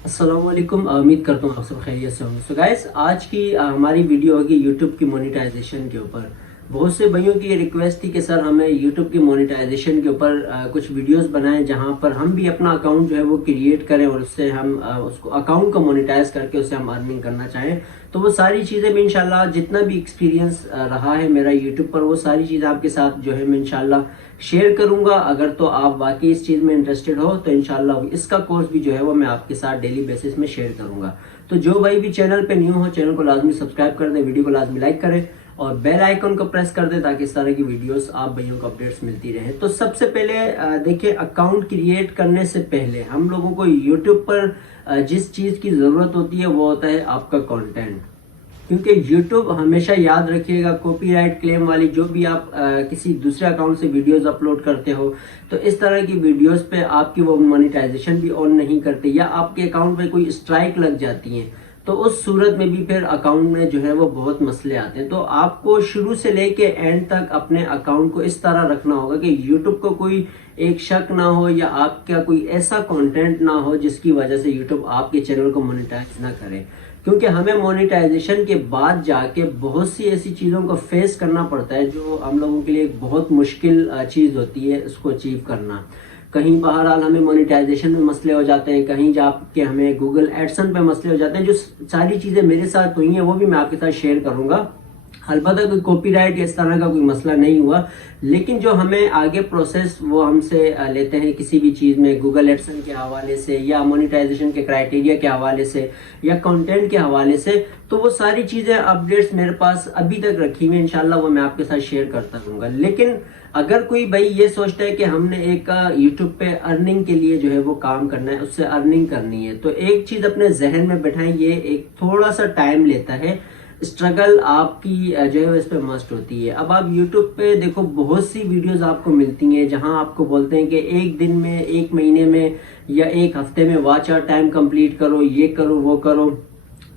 अस्सलाम वालेकुम। उम्मीद करता हूँ आप सब खैरियत से होंगे। सो गाइस, आज की हमारी वीडियो होगी यूट्यूब की मोनेटाइजेशन के ऊपर। बहुत से भाइयों की ये रिक्वेस्ट थी कि सर हमें यूट्यूब की मोनेटाइजेशन के ऊपर कुछ वीडियोस बनाएं जहां पर हम भी अपना अकाउंट जो है वो क्रिएट करें और उससे हम उसको अकाउंट को मोनेटाइज करके उससे हम अर्निंग करना चाहें। तो वो सारी चीज़ें मैं इंशाल्लाह जितना भी एक्सपीरियंस रहा है मेरा यूट्यूब पर, वो सारी चीज़ें आपके साथ जो है मैं इंशाल्लाह शेयर करूंगा। अगर तो आप वाकई इस चीज़ में इंटरेस्टेड हो तो इंशाल्लाह इसका कोर्स भी जो है वो मैं आपके साथ डेली बेसिस में शेयर करूंगा। तो जो भाई भी चैनल पे न्यू हो, चैनल को लाजमी सब्सक्राइब कर दें, वीडियो को लाजमी लाइक करें और बेल आइकन को प्रेस कर दें ताकि इस तरह की वीडियोस आप भाइयों को अपडेट्स मिलती रहे। तो सबसे पहले देखिए, अकाउंट क्रिएट करने से पहले हम लोगों को यूट्यूब पर जिस चीज़ की ज़रूरत होती है वो होता है आपका कंटेंट। क्योंकि YouTube हमेशा याद रखिएगा, कॉपीराइट क्लेम वाली जो भी आप किसी दूसरे अकाउंट से वीडियोस अपलोड करते हो तो इस तरह की वीडियोस पे आपकी वो मोनेटाइजेशन भी ऑन नहीं करते या आपके अकाउंट पे कोई स्ट्राइक लग जाती है, तो उस सूरत में भी फिर अकाउंट में जो है वो बहुत मसले आते हैं। तो आपको शुरू से लेके एंड तक अपने अकाउंट को इस तरह रखना होगा कि यूट्यूब को कोई एक शक ना हो या आपका कोई ऐसा कंटेंट ना हो जिसकी वजह से यूट्यूब आपके चैनल को मोनेटाइज ना करे। क्योंकि हमें मोनेटाइजेशन के बाद जाके बहुत सी ऐसी चीज़ों को फेस करना पड़ता है जो हम लोगों के लिए एक बहुत मुश्किल चीज़ होती है उसको अचीव करना। कहीं बहरहाल हमें मोनेटाइजेशन में मसले हो जाते हैं, कहीं जाके हमें गूगल एडसन पे मसले हो जाते हैं। जो सारी चीज़ें मेरे साथ हुई हैं वो भी मैं आपके साथ शेयर करूंगा। अलबत्ता कोई कॉपीराइट या इस तरह का कोई मसला नहीं हुआ, लेकिन जो हमें आगे प्रोसेस वो हमसे लेते हैं किसी भी चीज़ में, गूगल एडसन के हवाले से या मोनेटाइजेशन के क्राइटेरिया के हवाले से या कंटेंट के हवाले से, तो वो सारी चीज़ें अपडेट्स मेरे पास अभी तक रखी हुई, इंशाल्लाह वो मैं आपके साथ शेयर करता रहूँगा। लेकिन अगर कोई भाई ये सोचता है कि हमने एक यूट्यूब पे अर्निंग के लिए जो है वो काम करना है, उससे अर्निंग करनी है, तो एक चीज़ अपने जहन में बैठाएं, ये एक थोड़ा सा टाइम लेता है, स्ट्रगल आपकी जो है इस पे मस्ट होती है। अब आप YouTube पे देखो, बहुत सी वीडियोस आपको मिलती हैं जहां आपको बोलते हैं कि एक दिन में, एक महीने में या एक हफ्ते में वॉच आवर टाइम कंप्लीट करो, ये करो वो करो।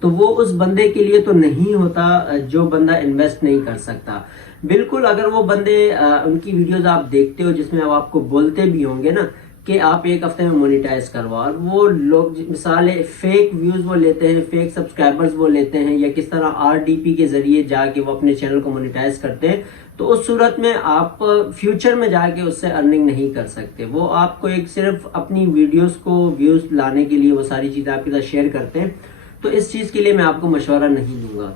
तो वो उस बंदे के लिए तो नहीं होता जो बंदा इन्वेस्ट नहीं कर सकता। बिल्कुल, अगर वो बंदे उनकी वीडियोस आप देखते हो जिसमें अब आपको बोलते भी होंगे ना कि आप एक हफ्ते में मोनेटाइज करवाओ, और वो लोग मिसाल फेक व्यूज वो लेते हैं, फेक सब्सक्राइबर्स वो लेते हैं या किस तरह RDP के जरिए जाके वो अपने चैनल को मोनेटाइज करते हैं, तो उस सूरत में आप फ्यूचर में जाके उससे अर्निंग नहीं कर सकते। वो आपको एक सिर्फ अपनी वीडियोस को व्यूज लाने के लिए वो सारी चीज़ें आपके साथ शेयर करते हैं। तो इस चीज़ के लिए मैं आपको मशवरा नहीं दूंगा।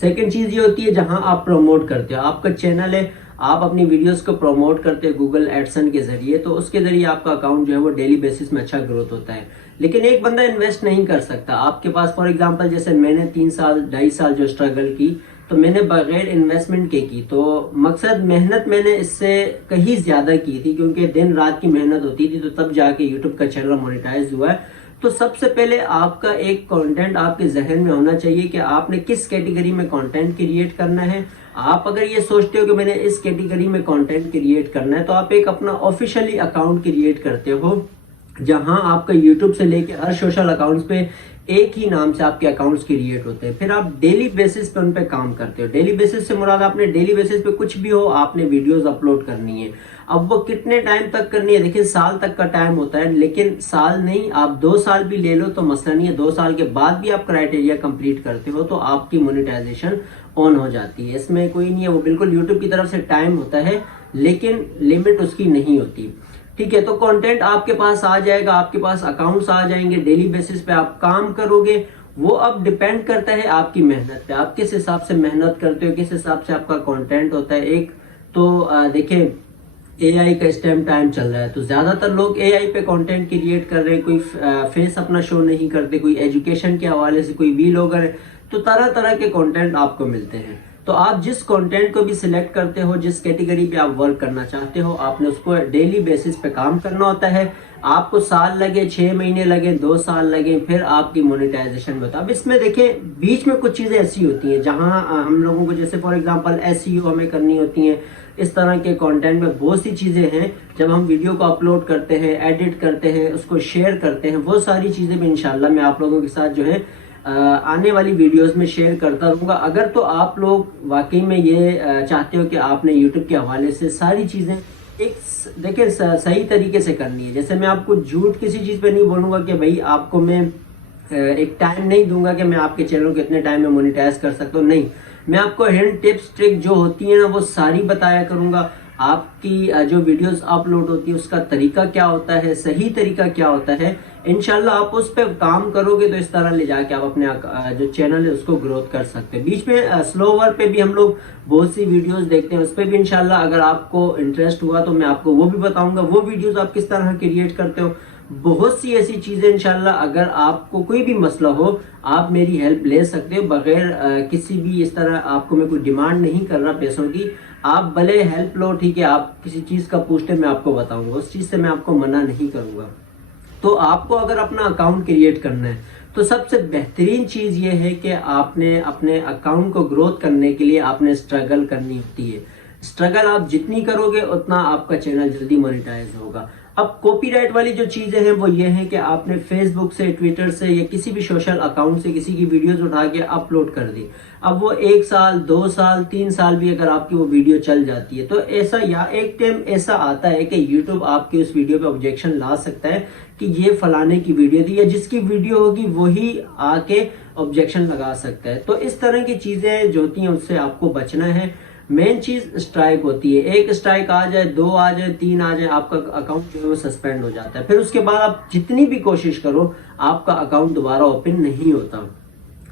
सेकेंड चीज़ ये होती है जहां आप प्रमोट करते हो, आपका चैनल है, आप अपनी वीडियोस को प्रमोट करते हैं गूगल एडसन के जरिए, तो उसके जरिए आपका अकाउंट जो है वो डेली बेसिस में अच्छा ग्रोथ होता है। लेकिन एक बंदा इन्वेस्ट नहीं कर सकता आपके पास। फॉर एग्जांपल, जैसे मैंने 3 साल 2.5 साल जो स्ट्रगल की, तो मैंने बगैर इन्वेस्टमेंट के की, तो मकसद मेहनत मैंने इससे कहीं ज़्यादा की थी क्योंकि दिन रात की मेहनत होती थी, तो तब जाके यूट्यूब का चैनल मोनेटाइज हुआ है। तो सबसे पहले आपका एक कंटेंट आपके जहन में होना चाहिए कि आपने किस कैटेगरी में कंटेंट क्रिएट करना है। आप अगर ये सोचते हो कि मैंने इस कैटेगरी में कंटेंट क्रिएट करना है, तो आप एक अपना ऑफिशियली अकाउंट क्रिएट करते हो जहां आपका यूट्यूब से लेके हर सोशल अकाउंट्स पे एक ही नाम से आपके अकाउंट्स क्रिएट होते हैं। फिर आप डेली बेसिस पे उन पे काम करते हो। डेली बेसिस से मुराद आपने डेली बेसिस पे कुछ भी हो, आपने वीडियोस अपलोड करनी है। अब वो कितने टाइम तक करनी है, देखिए साल तक का टाइम होता है, लेकिन साल नहीं, आप 2 साल भी ले लो तो मसला नहीं है। 2 साल के बाद भी आप क्राइटेरिया कंप्लीट करते हो तो आपकी मोनेटाइजेशन ऑन हो जाती है। इसमें कोई नहीं है, वो बिल्कुल यूट्यूब की तरफ से टाइम होता है लेकिन लिमिट उसकी नहीं होती। ठीक है, तो कंटेंट आपके पास आ जाएगा, आपके पास अकाउंट्स आ जाएंगे, डेली बेसिस पे आप काम करोगे। वो अब डिपेंड करता है आपकी मेहनत पे, आप किस हिसाब से मेहनत करते हो, किस हिसाब से आपका कंटेंट होता है। एक तो देखिए, AI का इस टाइम चल रहा है, तो ज्यादातर लोग AI पे कंटेंट क्रिएट कर रहे हैं, कोई फेस अपना शो नहीं करते, कोई एजुकेशन के हवाले से, कोई व्लॉगर है, तो तरह तरह के कंटेंट आपको मिलते हैं। तो आप जिस कंटेंट को भी सिलेक्ट करते हो, जिस कैटेगरी पे आप वर्क करना चाहते हो, आपने उसको डेली बेसिस पे काम करना होता है। आपको साल लगे, 6 महीने लगे, 2 साल लगे, फिर आपकी मोनेटाइजेशन में होता है। अब इसमें देखें, बीच में कुछ चीज़ें ऐसी होती हैं जहां हम लोगों को, जैसे फॉर एग्जांपल SEO हमें करनी होती है। इस तरह के कंटेंट में बहुत सी चीज़ें हैं, जब हम वीडियो को अपलोड करते हैं, एडिट करते हैं, उसको शेयर करते हैं, वो सारी चीज़ें भी इंशाल्लाह मैं आप लोगों के साथ जो है आने वाली वीडियोस में शेयर करता रहूँगा। अगर तो आप लोग वाकई में ये चाहते हो कि आपने यूट्यूब के हवाले से सारी चीज़ें एक देखिए सही तरीके से करनी है। जैसे मैं आपको झूठ किसी चीज़ पे नहीं बोलूँगा कि भाई आपको मैं ایک ٹائم نہیں دوں گا کہ میں آپ کے چینل کو اتنے ٹائم میں مونیٹائز کر سکتا ہوں، نہیں، میں آپ کو ہنٹ ٹپس ٹرک جو ہوتی ہیں نا وہ ساری بتایا کروں گا. آپ کی جو ویڈیوز اپلوڈ ہوتی ہے اس کا طریقہ کیا ہوتا ہے، صحیح طریقہ کیا ہوتا ہے، انشاءاللہ آپ اس پہ کام کرو گے تو اس طرح لے جا کے آپ اپنے جو چینل ہے اس کو گروتھ کر سکتے ہیں. بیچ میں سلو ورک پہ بھی ہم لوگ بہت سی ویڈیوز دیکھتے ہیں، اس پہ بھی انشاءاللہ اگر آپ کو انٹرسٹ ہوا تو میں آپ کو وہ بھی بتاؤں گا، وہ ویڈیوز آپ کس طرح کریٹ کرتے ہو. بہت سی ایسی چیزیں انشاءاللہ اگر آپ کو کوئی بھی مسئلہ ہو آپ میری ہیلپ لے سکتے ہو بغیر کسی بھی اس طرح آپ کو میں کوئی ڈیمانڈ نہیں کر رہا پیسوں کی. آپ بھلے ہیلپ لو، ٹھیک ہے، آپ کسی چیز کا پوچھتے میں آپ کو بتاؤں گا، اس چیز سے میں آپ کو منع نہیں کروں گا. تو آپ کو اگر اپنا اکاؤنٹ کریٹ کرنا ہے تو سب سے بہترین چیز یہ ہے کہ آپ نے اپنے اکاؤنٹ کو گروتھ کرنے کے لیے آپ نے اسٹرگل کرنی ہوتی ہے. اسٹرگل آپ جتنی کرو گے اتنا آپ کا چینل جلدی مونیٹائز ہوگا. اب کاپی رائٹ والی جو چیزیں ہیں وہ یہ ہیں کہ آپ نے فیس بک سے، ٹویٹر سے یا کسی بھی سوشل اکاؤنٹ سے کسی کی ویڈیوز اٹھا کے اپلوڈ کر دی. اب وہ 1 سال 2 سال 3 سال بھی اگر آپ کی وہ ویڈیو چل جاتی ہے تو ایسا یا ایک ٹائم ایسا آتا ہے کہ یوٹیوب آپ کی اس ویڈیو پہ آبجیکشن لا سکتا ہے کہ یہ فلانے کی ویڈیو تھی، یا جس کی ویڈیو ہوگی وہی آ کے آبجیکشن لگا سکتا ہے. تو اس طرح کی چیزیں جو ہوتی ہیں اس سے آپ کو بچنا ہے. مین چیز اسٹرائک ہوتی ہے، ایک اسٹرائک آ جائے، 2 آ جائے، 3 آ جائے، آپ کا اکاؤنٹ جو ہے وہ سسپینڈ ہو جاتا ہے. پھر اس کے بعد آپ جتنی بھی کوشش کرو آپ کا اکاؤنٹ دوبارہ اوپن نہیں ہوتا.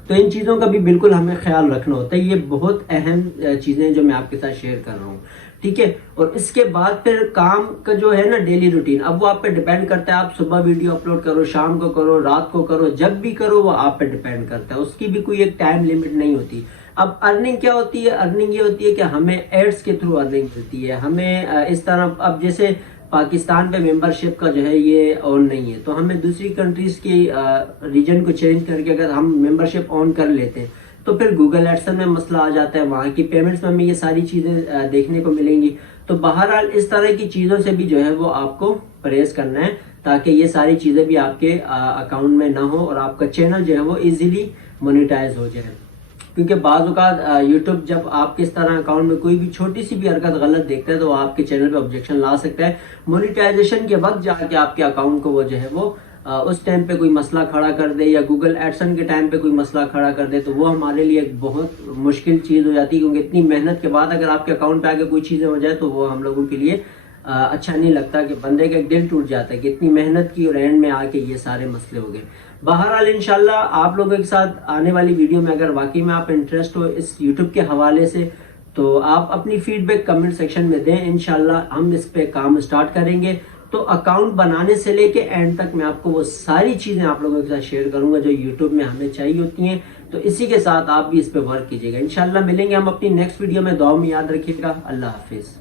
تو ان چیزوں کا بھی بالکل ہمیں خیال رکھنا ہوتا ہے. یہ بہت اہم چیزیں جو میں آپ کے ساتھ شیئر کر رہا ہوں، ٹھیک ہے. اور اس کے بعد پھر کام کا جو ہے نا ڈیلی روٹین، اب وہ آپ پہ ڈیپینڈ کرتا ہے. آپ صبح ویڈیو اپلوڈ کرو، شام کو کرو، رات کو کرو، جب بھی کرو وہ آپ پہ ڈیپینڈ کرتا ہے. اس کی بھی کوئی ایک ٹائم لمٹ نہیں ہوتی. اب ارننگ کیا ہوتی ہے؟ ارننگ یہ ہوتی ہے کہ ہمیں ایڈس کے تھرو ارننگ ملتی ہے. ہمیں اس طرح اب جیسے پاکستان پہ ممبرشپ کا جو ہے یہ آن نہیں ہے تو ہمیں دوسری کنٹریز کی ریجن کو چینج کر کے اگر ہم ممبرشپ آن کر لیتے ہیں تو پھر گوگل ایڈسن میں مسئلہ آ جاتا ہے، وہاں کی پیمنٹس میں ہمیں یہ ساری چیزیں دیکھنے کو ملیں گی. تو بہرحال اس طرح کی چیزوں سے بھی جو ہے وہ آپ کو پرہیز کرنا ہے تاکہ یہ ساری چیزیں بھی آپ کے اکاؤنٹ میں نہ ہو اور آپ کا چینل جو ہے وہ ایزیلی مونیٹائز ہو جائے. کیونکہ بعض اوقات یوٹیوب جب آپ کے اس طرح اکاؤنٹ میں کوئی بھی چھوٹی سی بھی حرکت غلط دیکھتا ہے تو وہ آپ کے چینل پہ آبجیکشن لا سکتا ہے. مونیٹائزیشن کے وقت جا کے آپ کے اکاؤنٹ کو وہ جو ہے وہ اس ٹائم پہ کوئی مسئلہ کھڑا کر دے یا گوگل ایڈسن کے ٹائم پہ کوئی مسئلہ کھڑا کر دے تو وہ ہمارے لیے ایک بہت مشکل چیز ہو جاتی ہے. کیونکہ اتنی محنت کے بعد اگر آپ کے اکاؤنٹ پہ آگے کوئی چیزیں ہو جائے تو وہ ہم لوگوں کے لیے اچھا نہیں لگتا، کہ بندے کا ایک دل ٹوٹ جاتا ہے کہ اتنی محنت کی اور اینڈ میں آ کے یہ سارے مسئلے ہو گئے. بہرحال انشاءاللہ آپ لوگوں کے ساتھ آنے والی ویڈیو میں اگر واقعی میں آپ انٹرسٹ ہو اس یوٹیوب کے حوالے سے تو آپ اپنی فیڈ بیک کمنٹ سیکشن میں دیں. انشاءاللہ ہم اس پہ کام سٹارٹ کریں گے. تو اکاؤنٹ بنانے سے لے کے اینڈ تک میں آپ کو وہ ساری چیزیں آپ لوگوں کے ساتھ شیئر کروں گا جو یوٹیوب میں ہمیں چاہیے ہوتی ہیں. تو اسی کے ساتھ آپ بھی اس پہ ورک کیجیے گا. انشاءاللہ ملیں گے ہم اپنی نیکسٹ ویڈیو میں. دعا میں یاد رکھیے گا. اللہ حافظ.